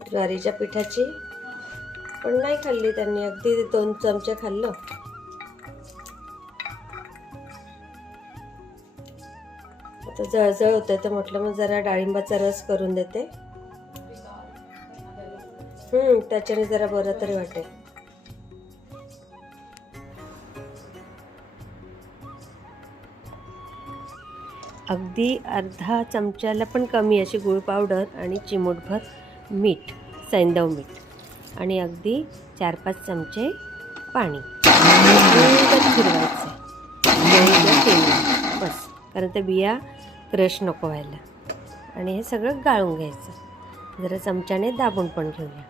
ज्वारीच्या पिठाची, पण नाही खाल्ली त्यांनी, अगदी 2 चमचे खाल्लं. आता जळजळ होतं तर म्हटलं मग जरा डाळिंबाचा रस करून देते. त्याच्याने जरा बरं तरी वाटेल. अगदी अर्धा चमच्याला पण कमी अशी गूळ पावडर आणि चिमूटभर मीठ, सैंधव मीठ आणि अगदी 4-5 चमचे पाणी फिरवायचं बस, कारण त्या बिया क्रश नको व्हायला. आणि हे सगळं गाळून घ्यायचं. जरा चमच्याने दाबून पण घेऊया.